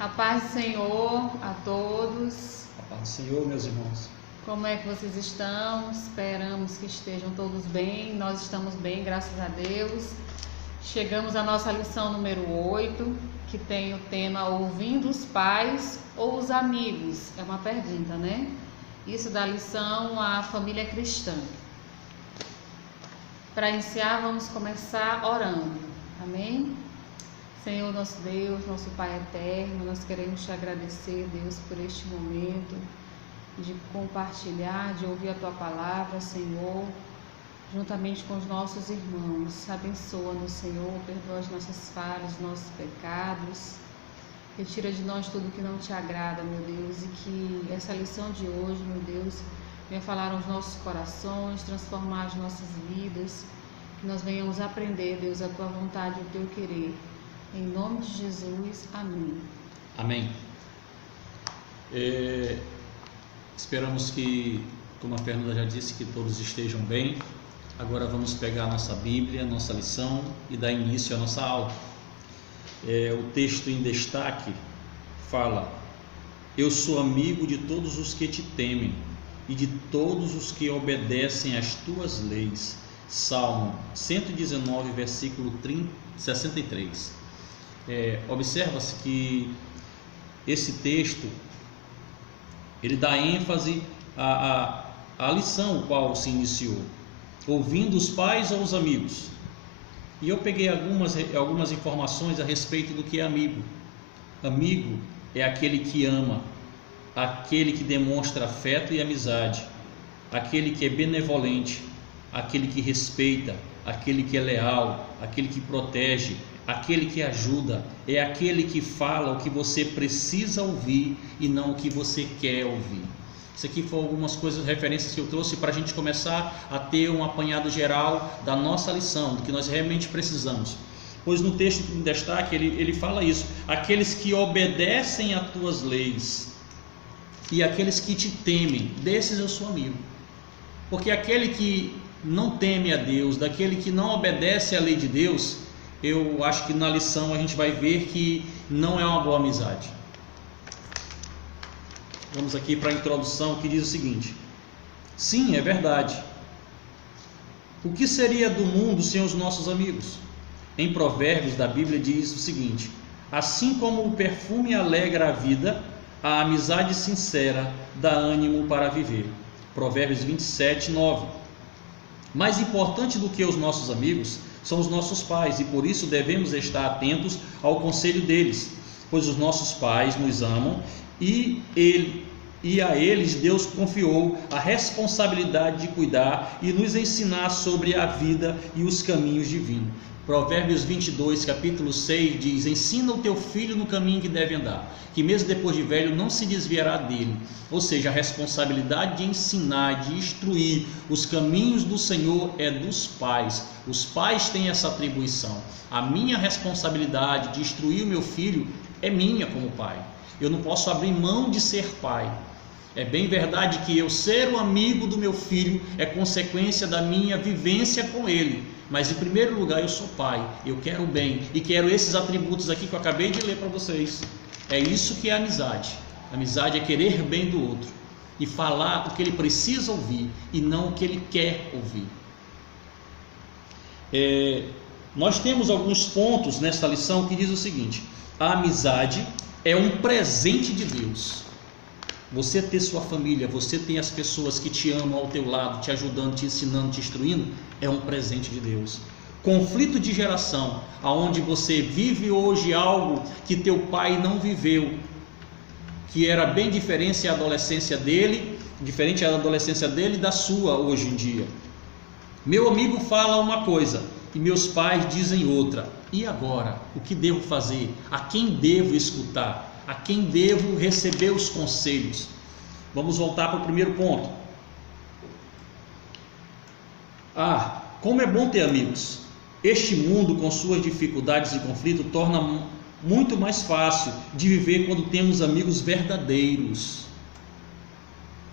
A paz do Senhor a todos. A paz do Senhor, meus irmãos. Como é que vocês estão? Esperamos que estejam todos bem. Nós estamos bem, graças a Deus. Chegamos à nossa lição número 8, que tem o tema Ouvindo os Pais ou os Amigos? É uma pergunta, né? Isso da lição A Família Cristã. Para iniciar, vamos começar orando. Amém? Senhor, nosso Deus, nosso Pai eterno, nós queremos te agradecer, Deus, por este momento de compartilhar, de ouvir a Tua palavra, Senhor, juntamente com os nossos irmãos. Abençoa-nos, Senhor, perdoa as nossas falhas, os nossos pecados. Retira de nós tudo que não te agrada, meu Deus, e que essa lição de hoje, meu Deus, venha falar aos nossos corações, transformar as nossas vidas, que nós venhamos aprender, Deus, a Tua vontade e o Teu querer. Em nome de Jesus, amém. Amém. Esperamos que, como a Fernanda já disse, que todos estejam bem. Agora vamos pegar a nossa Bíblia, nossa lição e dar início à nossa aula. O texto em destaque fala: Eu sou amigo de todos os que te temem e de todos os que obedecem às tuas leis. Salmo 119, versículo 63. Observa-se que esse texto ele dá ênfase à lição qual se iniciou, ouvindo os pais ou os amigos. E eu peguei algumas informações a respeito do que é amigo. Amigo é aquele que ama, aquele que demonstra afeto e amizade, aquele que é benevolente, aquele que respeita, aquele que é leal, aquele que protege, aquele que ajuda, é aquele que fala o que você precisa ouvir e não o que você quer ouvir. Isso aqui foram algumas coisas, referências que eu trouxe para a gente começar a ter um apanhado geral da nossa lição, do que nós realmente precisamos. Pois no texto em destaque ele fala isso: aqueles que obedecem às tuas leis e aqueles que te temem, desses eu sou amigo. Porque aquele que não teme a Deus, daquele que não obedece à lei de Deus, eu acho que na lição a gente vai ver que não é uma boa amizade. Vamos aqui para a introdução, que diz o seguinte: sim, é verdade. O que seria do mundo sem os nossos amigos? Em Provérbios da Bíblia diz o seguinte: assim como o perfume alegra a vida, a amizade sincera dá ânimo para viver. Provérbios 27, 9. Mais importante do que os nossos amigos são os nossos pais, e por isso devemos estar atentos ao conselho deles, pois os nossos pais nos amam e a eles Deus confiou a responsabilidade de cuidar e nos ensinar sobre a vida e os caminhos divinos. Provérbios 22, capítulo 6 diz: ensina o teu filho no caminho que deve andar, que mesmo depois de velho não se desviará dele. Ou seja, a responsabilidade de ensinar, de instruir os caminhos do Senhor é dos pais. Os pais têm essa atribuição. A minha responsabilidade de instruir o meu filho é minha como pai. Eu não posso abrir mão de ser pai. É bem verdade que eu ser o amigo do meu filho é consequência da minha vivência com ele. Mas em primeiro lugar eu sou pai, eu quero o bem e quero esses atributos aqui que eu acabei de ler para vocês. É isso que é amizade. Amizade é querer bem do outro e falar o que ele precisa ouvir e não o que ele quer ouvir. Nós temos alguns pontos nesta lição que diz o seguinte: a amizade é um presente de Deus. Você ter sua família, você tem as pessoas que te amam ao teu lado, te ajudando, te ensinando, te instruindo, é um presente de Deus. Conflito de geração, aonde você vive hoje algo que teu pai não viveu, que era bem diferente a adolescência dele e da sua hoje em dia. Meu amigo fala uma coisa e meus pais dizem outra. E agora? O que devo fazer? A quem devo escutar? A quem devo receber os conselhos? Vamos voltar para o primeiro ponto. Como é bom ter amigos. Este mundo, com suas dificuldades e conflitos, torna muito mais fácil de viver quando temos amigos verdadeiros.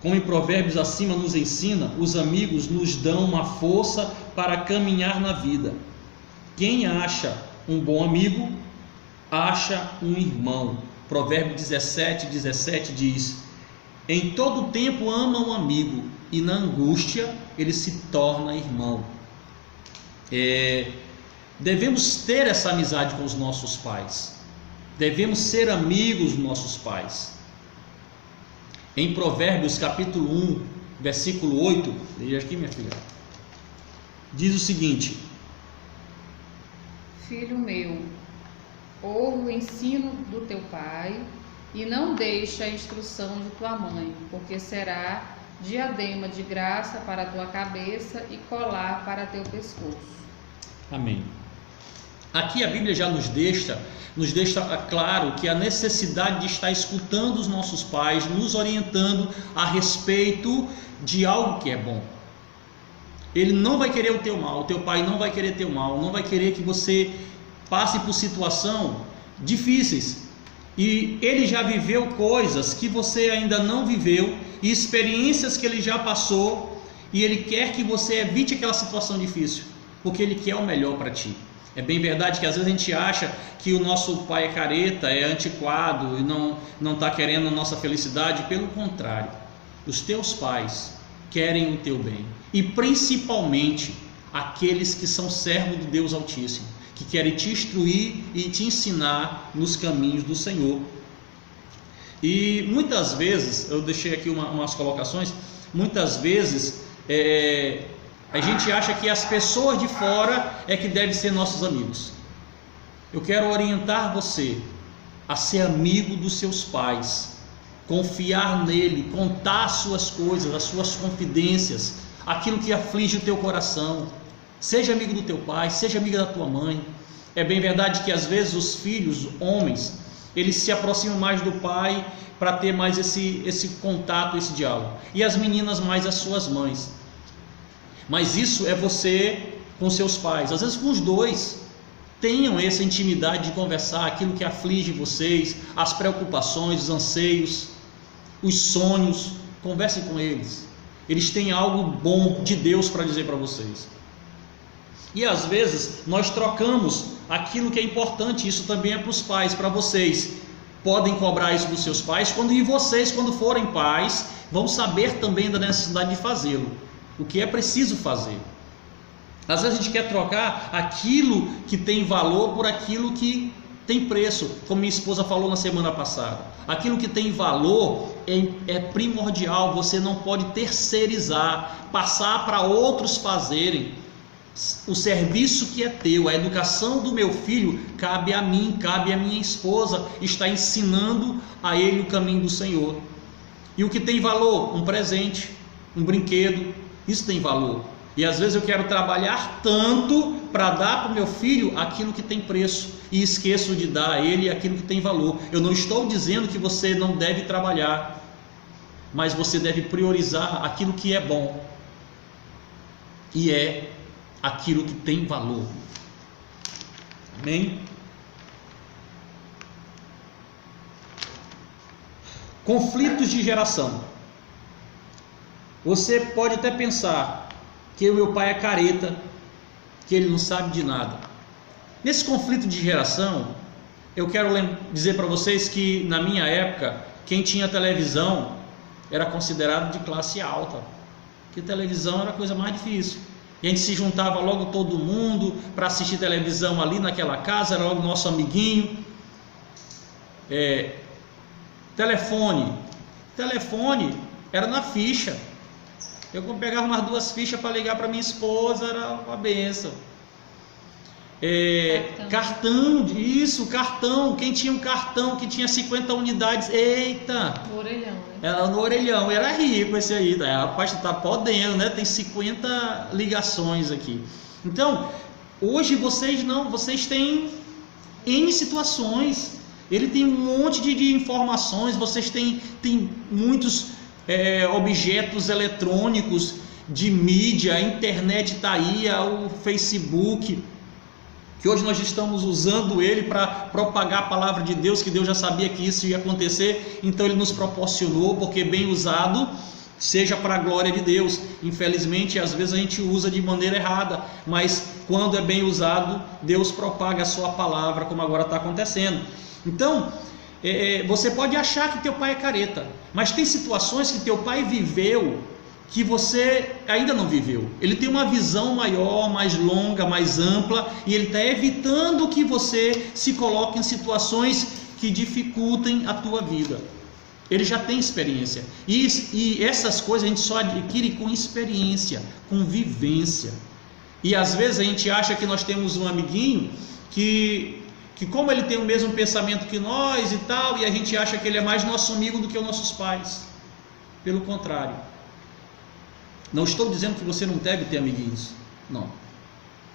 Como em Provérbios acima nos ensina, os amigos nos dão uma força para caminhar na vida. Quem acha um bom amigo, acha um irmão. Provérbio 17 diz: em todo tempo ama um amigo, e na angústia ele se torna irmão. Devemos ter essa amizade com os nossos pais, devemos ser amigos dos nossos pais. Em Provérbios capítulo 1, versículo 8, leia aqui, minha filha, diz o seguinte: filho meu, ouve o ensino do teu pai, e não deixe a instrução de tua mãe, porque será diadema de graça para a tua cabeça e colar para teu pescoço. Amém. Aqui a Bíblia já nos deixa claro que a necessidade de estar escutando os nossos pais, nos orientando a respeito de algo que é bom. Ele não vai querer o teu mal, o teu pai não vai querer teu mal, não vai querer que você passe por situações difíceis. E ele já viveu coisas que você ainda não viveu, e experiências que ele já passou, e ele quer que você evite aquela situação difícil, porque ele quer o melhor para ti. É bem verdade que às vezes a gente acha que o nosso pai é careta, é antiquado e não está querendo a nossa felicidade. Pelo contrário, os teus pais querem o teu bem, e principalmente aqueles que são servos do Deus Altíssimo, que querem te instruir e te ensinar nos caminhos do Senhor. E muitas vezes, eu deixei aqui umas colocações, muitas vezes a gente acha que as pessoas de fora é que devem ser nossos amigos. Eu quero orientar você a ser amigo dos seus pais, confiar nele, contar as suas coisas, as suas confidências, aquilo que aflige o teu coração. Seja amigo do teu pai, seja amigo da tua mãe. É bem verdade que às vezes os filhos, homens, eles se aproximam mais do pai para ter mais esse contato, esse diálogo. E as meninas mais as suas mães. Mas isso é você com seus pais, às vezes com os dois. Tenham essa intimidade de conversar aquilo que aflige vocês, as preocupações, os anseios, os sonhos. Conversem com eles. Eles têm algo bom de Deus para dizer para vocês. E às vezes nós trocamos aquilo que é importante. Isso também é para os pais, para vocês. Podem cobrar isso dos seus pais, e vocês, quando forem pais, vão saber também da necessidade de fazê-lo, o que é preciso fazer. Às vezes a gente quer trocar aquilo que tem valor por aquilo que tem preço, como minha esposa falou na semana passada. Aquilo que tem valor é primordial, você não pode terceirizar, passar para outros fazerem. O serviço que é teu, a educação do meu filho, cabe a mim, cabe à minha esposa, está ensinando a ele o caminho do Senhor. E o que tem valor? Um presente, um brinquedo, isso tem valor. E às vezes eu quero trabalhar tanto para dar para o meu filho aquilo que tem preço, e esqueço de dar a ele aquilo que tem valor. Eu não estou dizendo que você não deve trabalhar, mas você deve priorizar aquilo que é bom, e é aquilo que tem valor. Amém? Conflitos de geração. Você pode até pensar que o meu pai é careta, que ele não sabe de nada. Nesse conflito de geração, eu quero dizer para vocês que na minha época, quem tinha televisão era considerado de classe alta, porque televisão era a coisa mais difícil. E a gente se juntava logo todo mundo para assistir televisão ali naquela casa, era logo nosso amiguinho. Telefone era na ficha. Eu pegava umas 2 fichas para ligar para minha esposa, era uma benção. Cartão. Quem tinha um cartão que tinha 50 unidades, eita! No orelhão, né? Era no orelhão, era rico esse aí. Rapaz, tu tá podendo, né? Tem 50 ligações aqui. Então, hoje vocês têm N situações. Ele tem um monte de informações, vocês têm muitos objetos eletrônicos de mídia, a internet está aí, o Facebook, que hoje nós estamos usando ele para propagar a palavra de Deus, que Deus já sabia que isso ia acontecer, então ele nos proporcionou, porque bem usado, seja para a glória de Deus. Infelizmente, às vezes a gente usa de maneira errada, mas quando é bem usado, Deus propaga a sua palavra, como agora está acontecendo. Então, você pode achar que teu pai é careta, mas tem situações que teu pai viveu que você ainda não viveu. Ele tem uma visão maior, mais longa, mais ampla, e ele está evitando que você se coloque em situações que dificultem a tua vida. Ele já tem experiência, e essas coisas a gente só adquire com experiência, com vivência. E às vezes a gente acha que nós temos um amiguinho que como ele tem o mesmo pensamento que nós e tal, e a gente acha que ele é mais nosso amigo do que os nossos pais. Pelo contrário. Não estou dizendo que você não deve ter amiguinhos, não.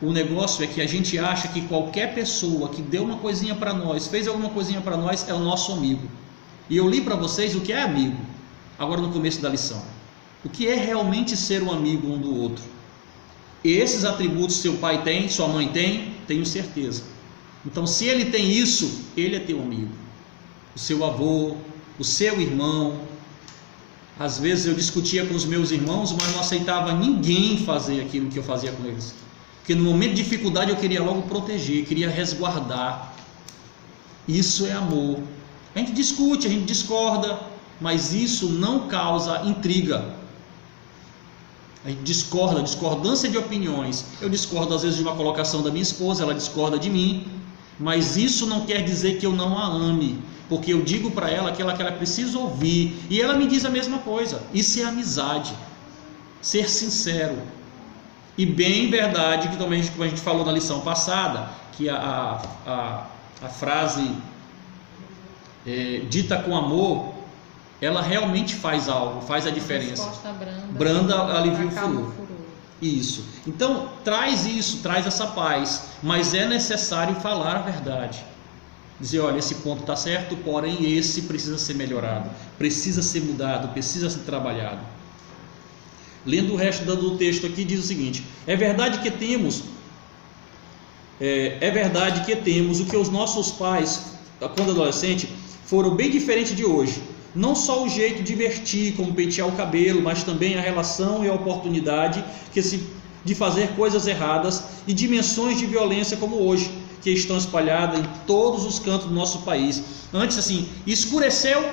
O negócio é que a gente acha que qualquer pessoa que deu uma coisinha para nós, fez alguma coisinha para nós, é o nosso amigo. E eu li para vocês o que é amigo, agora no começo da lição. O que é realmente ser um amigo um do outro. E esses atributos seu pai tem, sua mãe tem, tenho certeza. Então, se ele tem isso, ele é teu amigo. O seu avô, o seu irmão. Às vezes eu discutia com os meus irmãos, mas não aceitava ninguém fazer aquilo que eu fazia com eles. Porque no momento de dificuldade eu queria logo proteger, queria resguardar. Isso é amor. A gente discute, a gente discorda, mas isso não causa intriga. A gente discorda, discordância de opiniões. Eu discordo às vezes de uma colocação da minha esposa, ela discorda de mim, mas isso não quer dizer que eu não a ame, porque eu digo para ela que ela precisa ouvir, e ela me diz a mesma coisa. Isso é amizade, ser sincero. E bem verdade, que também como a gente falou na lição passada, que a frase dita com amor, ela realmente faz algo, faz a diferença. Branda alivia o furor. Isso. Então, traz isso, traz essa paz, mas é necessário falar a verdade. Dizer, olha, esse ponto está certo, porém esse precisa ser melhorado, precisa ser mudado, precisa ser trabalhado. Lendo o resto do texto aqui, diz o seguinte: é verdade que temos o que os nossos pais, quando adolescente, foram bem diferentes de hoje. Não só o jeito de vestir, como pentear o cabelo, mas também a relação e a oportunidade de fazer coisas erradas e dimensões de violência como hoje, que estão espalhadas em todos os cantos do nosso país. Antes, assim, escureceu,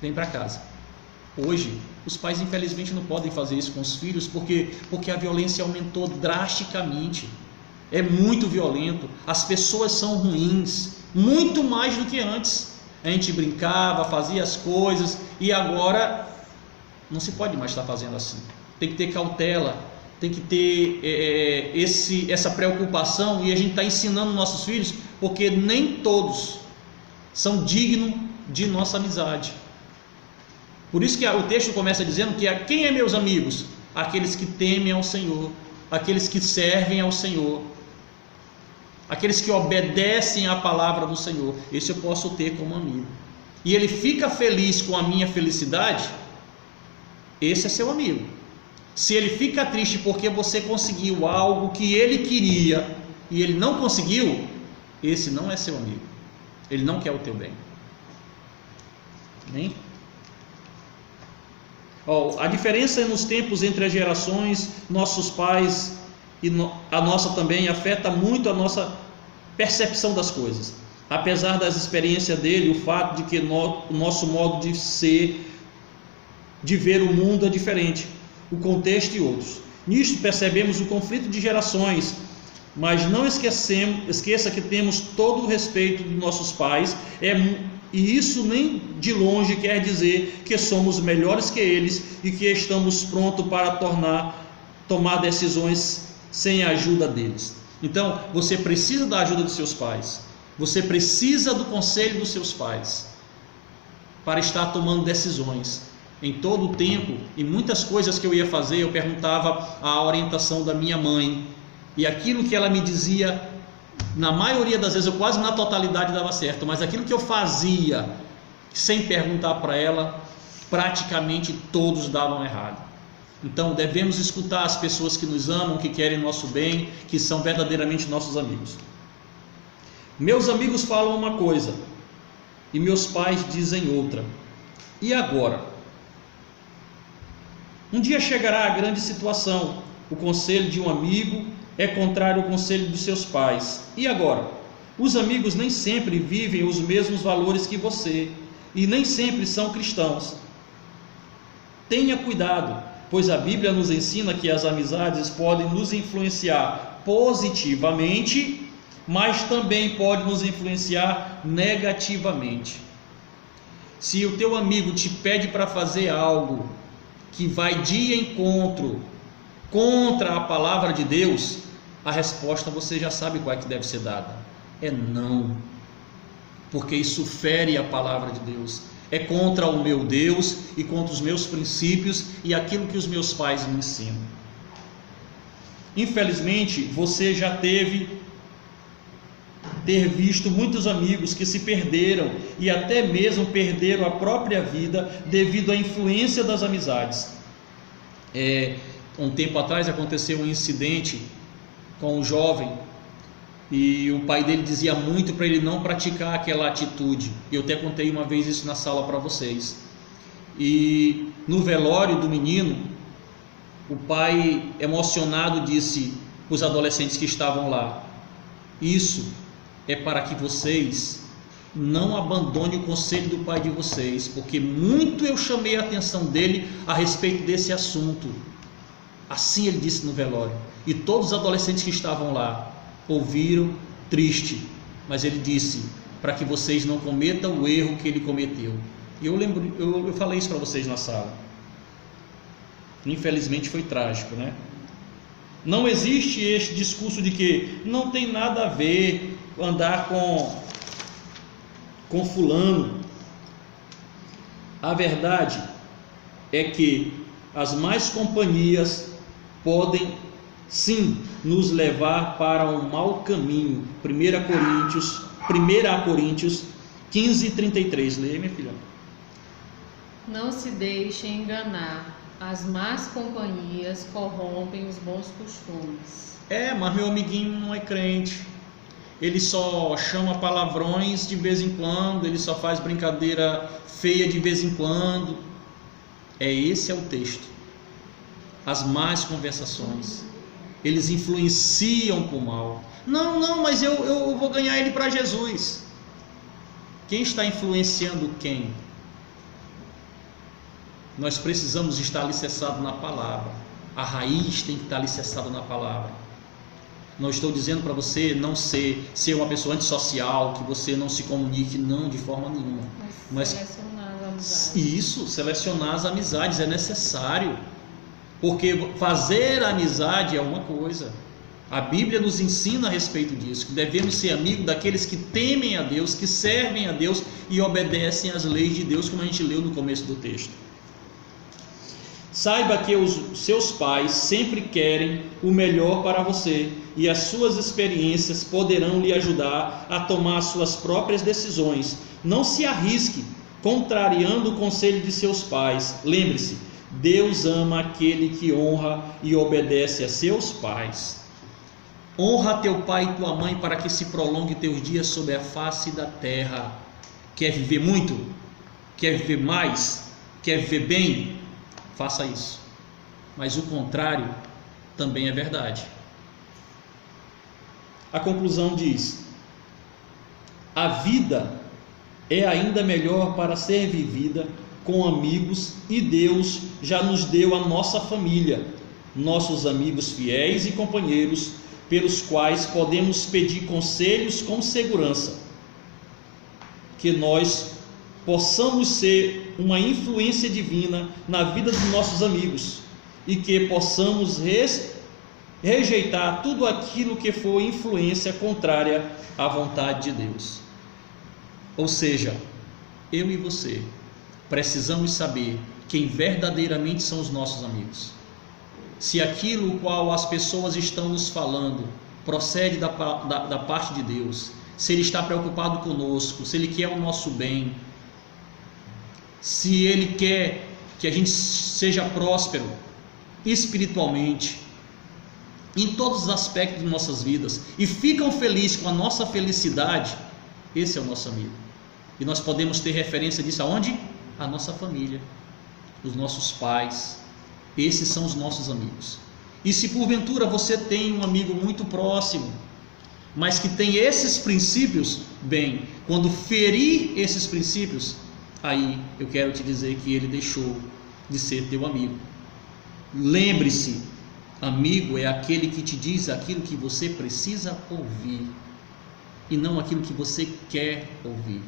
vem para casa. Hoje, os pais infelizmente não podem fazer isso com os filhos, porque a violência aumentou drasticamente. É muito violento, as pessoas são ruins, muito mais do que antes. A gente brincava, fazia as coisas, e agora não se pode mais estar fazendo assim. Tem que ter cautela, tem que ter essa preocupação, e a gente está ensinando nossos filhos, porque nem todos são dignos de nossa amizade. Por isso que o texto começa dizendo que quem é meus amigos? Aqueles que temem ao Senhor, aqueles que servem ao Senhor, aqueles que obedecem à palavra do Senhor. Esse eu posso ter como amigo. E ele fica feliz com a minha felicidade, esse é seu amigo. Se ele fica triste porque você conseguiu algo que ele queria e ele não conseguiu, esse não é seu amigo. Ele não quer o teu bem. Amém? A diferença nos tempos entre as gerações, nossos pais e a nossa também, afeta muito a nossa percepção das coisas. Apesar das experiências dele, o fato de que o nosso modo de ser, de ver o mundo é diferente, o contexto e outros. Nisto percebemos o conflito de gerações, mas não esqueça que temos todo o respeito dos nossos pais, e isso nem de longe quer dizer que somos melhores que eles e que estamos prontos para tomar decisões sem a ajuda deles. Então, você precisa da ajuda dos seus pais, você precisa do conselho dos seus pais para estar tomando decisões. Em todo o tempo, e muitas coisas que eu ia fazer, eu perguntava a orientação da minha mãe, e aquilo que ela me dizia, na maioria das vezes, eu quase na totalidade dava certo, mas aquilo que eu fazia sem perguntar para ela, praticamente todos davam errado. Então devemos escutar as pessoas que nos amam, que querem nosso bem, que são verdadeiramente nossos amigos. Meus amigos falam uma coisa e meus pais dizem outra. E agora? Um dia chegará a grande situação. O conselho de um amigo é contrário ao conselho dos seus pais. E agora? Os amigos nem sempre vivem os mesmos valores que você e nem sempre são cristãos. Tenha cuidado, pois a Bíblia nos ensina que as amizades podem nos influenciar positivamente, mas também pode nos influenciar negativamente. Se o teu amigo te pede para fazer algo que vai de encontro contra a palavra de Deus, a resposta você já sabe qual é que deve ser dada: é não, porque isso fere a palavra de Deus, é contra o meu Deus e contra os meus princípios e aquilo que os meus pais me ensinam. Infelizmente, você já ter visto muitos amigos que se perderam e até mesmo perderam a própria vida devido à influência das amizades. Um tempo atrás aconteceu um incidente com um jovem e o pai dele dizia muito para ele não praticar aquela atitude. Eu até contei uma vez isso na sala para vocês. E no velório do menino, o pai, emocionado, disse para os adolescentes que estavam lá: isso é para que vocês não abandonem o conselho do pai de vocês, porque muito eu chamei a atenção dele a respeito desse assunto. Assim ele disse no velório, e todos os adolescentes que estavam lá ouviram triste, mas ele disse para que vocês não cometam o erro que ele cometeu. E eu falei isso para vocês na sala. Infelizmente foi trágico, né? Não existe este discurso de que não tem nada a ver andar com fulano. A verdade é que as más companhias podem sim nos levar para um mau caminho. 1 Coríntios 15:33. Leia, minha filha. Não se deixe enganar. As más companhias corrompem os bons costumes. Mas meu amiguinho não é crente. Ele só chama palavrões de vez em quando, ele só faz brincadeira feia de vez em quando. Esse é o texto. As más conversações, eles influenciam para o mal. Não, mas eu vou ganhar ele para Jesus. Quem está influenciando quem? Nós precisamos estar alicerçados na palavra. A raiz tem que estar alicerçada na palavra. Não estou dizendo para você não ser uma pessoa antissocial, que você não se comunique, não, de forma nenhuma. Mas selecionar as amizades. Isso, selecionar as amizades é necessário, porque fazer amizade é uma coisa. A Bíblia nos ensina a respeito disso, que devemos ser amigos daqueles que temem a Deus, que servem a Deus e obedecem às leis de Deus, como a gente leu no começo do texto. Saiba que os seus pais sempre querem o melhor para você e as suas experiências poderão lhe ajudar a tomar suas próprias decisões. Não se arrisque contrariando o conselho de seus pais. Lembre-se, Deus ama aquele que honra e obedece a seus pais. Honra teu pai e tua mãe para que se prolongue teus dias sobre a face da terra. Quer viver muito? Quer viver mais? Quer viver bem? Faça isso. Mas o contrário também é verdade. A conclusão diz: a vida é ainda melhor para ser vivida com amigos, e Deus já nos deu a nossa família, nossos amigos fiéis e companheiros, pelos quais podemos pedir conselhos com segurança. Que nós possamos ser uma influência divina na vida dos nossos amigos e que possamos rejeitar tudo aquilo que for influência contrária à vontade de Deus. Ou seja, eu e você precisamos saber quem verdadeiramente são os nossos amigos. Se aquilo qual as pessoas estão nos falando procede da parte de Deus, se Ele está preocupado conosco, se Ele quer o nosso bem, se Ele quer que a gente seja próspero espiritualmente, em todos os aspectos de nossas vidas, e ficam felizes com a nossa felicidade, esse é o nosso amigo. E nós podemos ter referência disso aonde? A nossa família, os nossos pais. Esses são os nossos amigos. E se porventura você tem um amigo muito próximo, mas que tem esses princípios, bem, quando ferir esses princípios, aí eu quero te dizer que ele deixou de ser teu amigo. Lembre-se, amigo é aquele que te diz aquilo que você precisa ouvir e não aquilo que você quer ouvir.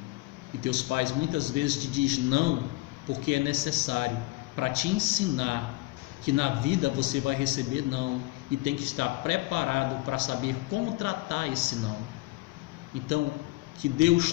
E teus pais muitas vezes te dizem não porque é necessário para te ensinar que na vida você vai receber não e tem que estar preparado para saber como tratar esse não. Então, que Deus